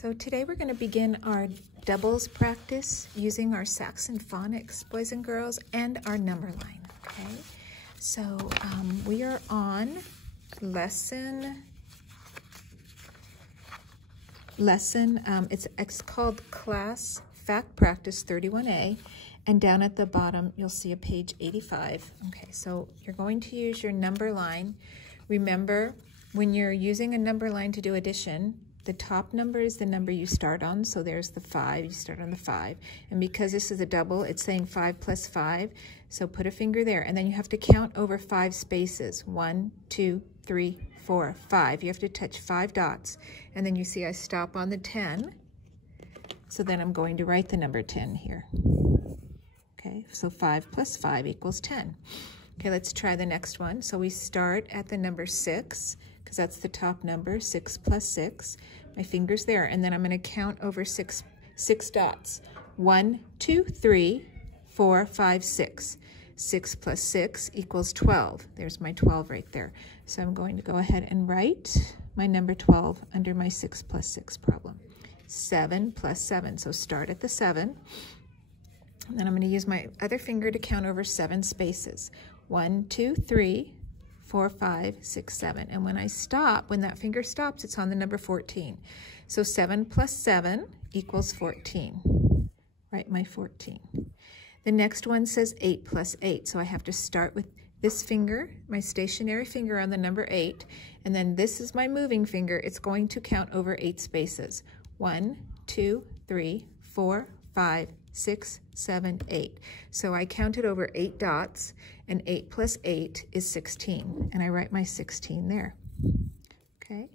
So today we're going to begin our doubles practice using our Saxon phonics, boys and girls, and our number line, okay? So we are on it's called Class Fact Practice 31A, and down at the bottom you'll see a page 85. Okay, so you're going to use your number line. Remember, when you're using a number line to do addition, the top number is the number you start on, so there's the 5, you start on the 5. And because this is a double, it's saying 5 plus 5, so put a finger there. And then you have to count over 5 spaces. 1, 2, 3, 4, 5. You have to touch 5 dots. And then you see I stop on the 10, so then I'm going to write the number 10 here. Okay, so 5 plus 5 equals 10. Okay, let's try the next one. So we start at the number 6, because that's the top number, 6 plus 6. My finger's there, and then I'm going to count over six dots. 1, 2, 3, 4, 5, 6. 6 plus 6 equals 12. There's my 12 right there. So I'm going to go ahead and write my number 12 under my 6 plus 6 problem. 7 plus 7, so start at the 7. And then I'm going to use my other finger to count over 7 spaces. 1, 2, 3, 4, 5, 6, 7. And when I stop, when that finger stops, it's on the number 14. So 7 plus 7 equals 14. Write my 14. The next one says 8 plus 8. So I have to start with this finger, my stationary finger on the number 8. And then this is my moving finger. It's going to count over 8 spaces. 1, 2, 3, 4, 5, 6, 7, 8. So I counted over 8 dots, and 8 plus 8 is 16, and I write my 16 there. Okay,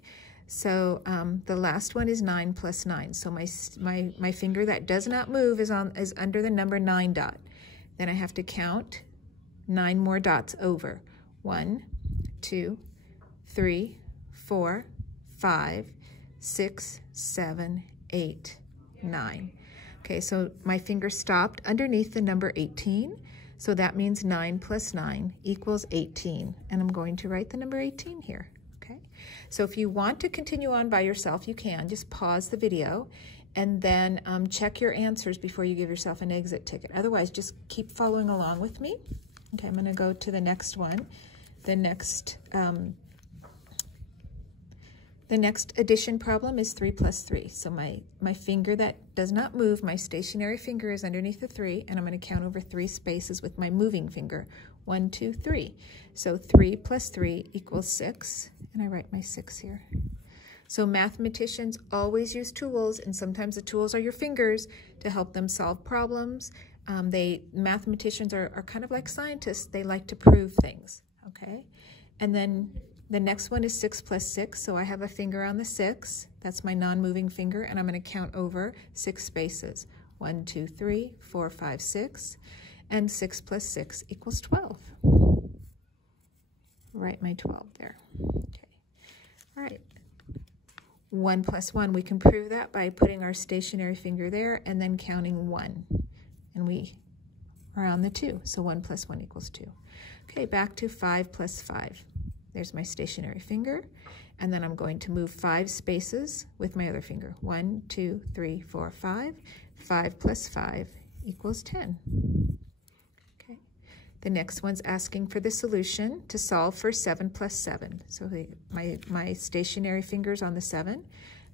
so the last one is 9 plus 9. So my finger that does not move is under the number 9 dot. Then I have to count 9 more dots over. 1, 2, 3, 4, 5, 6, 7, 8, 9. Okay, so my finger stopped underneath the number 18, so that means 9 plus 9 equals 18, and I'm going to write the number 18 here, okay? So if you want to continue on by yourself, you can. Just pause the video and then check your answers before you give yourself an exit ticket. Otherwise, just keep following along with me. Okay, I'm going to go to the next one. The next addition problem is 3 plus 3. So my finger that does not move, my stationary finger, is underneath the 3, and I'm going to count over 3 spaces with my moving finger. 1, 2, 3. So 3 plus 3 equals 6, and I write my 6 here. So mathematicians always use tools, and sometimes the tools are your fingers to help them solve problems. Mathematicians are kind of like scientists. They like to prove things, okay? And then the next one is 6 plus 6, so I have a finger on the 6. That's my non-moving finger, and I'm going to count over 6 spaces. 1, 2, 3, 4, 5, 6, and 6 plus 6 equals 12. Write my 12 there. Okay. All right. 1 plus 1, we can prove that by putting our stationary finger there and then counting 1. And we are on the 2, so 1 plus 1 equals 2. Okay, back to 5 plus 5. There's my stationary finger, and then I'm going to move 5 spaces with my other finger. 1, 2, 3, 4, 5. 5 plus 5 equals 10. Okay. The next one's asking for the solution to solve for 7 plus 7. So my stationary finger's on the 7.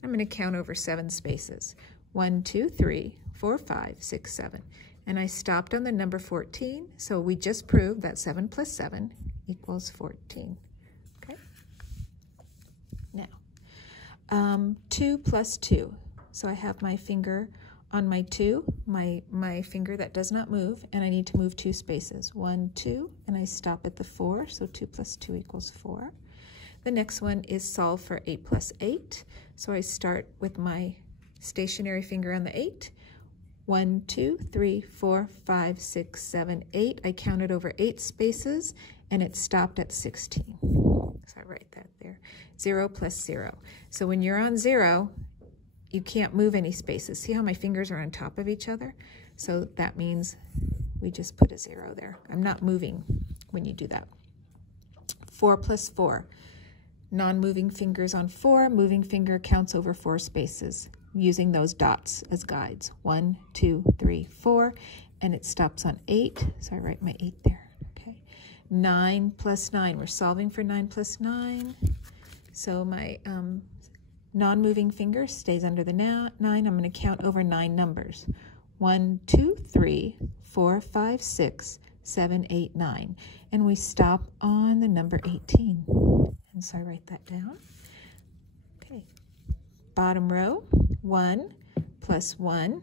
I'm going to count over 7 spaces. 1, 2, 3, 4, 5, 6, 7. And I stopped on the number 14, so we just proved that 7 plus 7 equals 14. Okay. Now, 2 plus 2. So I have my finger on my 2, my finger that does not move, and I need to move 2 spaces. 1, 2, and I stop at the 4, so 2 plus 2 equals 4. The next one is solve for 8 plus 8. So I start with my stationary finger on the 8. 1, 2, 3, 4, 5, 6, 7, 8. I counted over 8 spaces, and it stopped at 16. So I write that there. 0 plus 0. So when you're on 0, you can't move any spaces. See how my fingers are on top of each other? So that means we just put a 0 there. I'm not moving when you do that. 4 plus 4. Non-moving fingers on 4, moving finger counts over 4 spaces, using those dots as guides. 1, 2, 3, 4, and it stops on 8, so I write my 8 there. Okay. 9 plus 9, we're solving for 9 plus 9, so my non-moving finger stays under the 9. I'm going to count over 9 numbers. 1, 2, 3, 4, 5, 6, 7, 8, 9. And we stop on the number 18. And so I write that down. Okay. Bottom row, 1 plus 1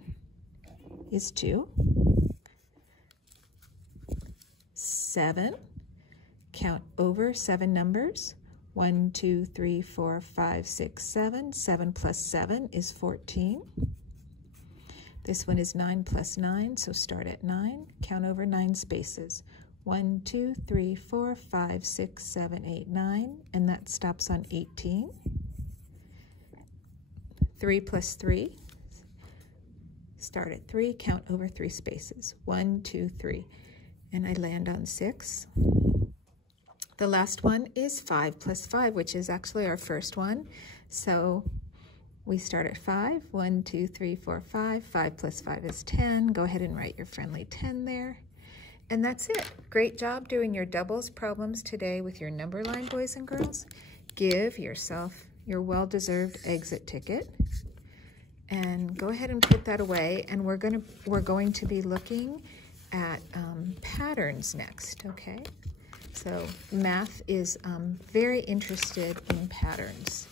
is 2. 7, count over 7 numbers. 1, 2, 3, 4, 5, 6, 7. 7 plus 7 is 14. This one is 9 plus 9, so start at 9. Count over 9 spaces. 1, 2, 3, 4, 5, 6, 7, 8, 9, and that stops on 18. 3 plus 3, start at 3, count over 3 spaces. 1, 2, 3, and I land on 6. The last one is 5 plus 5, which is actually our first one. So we start at 5. 1, 2, 3, 4, 5. 5 plus 5 is 10. Go ahead and write your friendly 10 there. And that's it. Great job doing your doubles problems today with your number line, boys and girls. Give yourself your well-deserved exit ticket. And go ahead and put that away. And we're going to be looking at patterns next, okay? So math is very interested in patterns.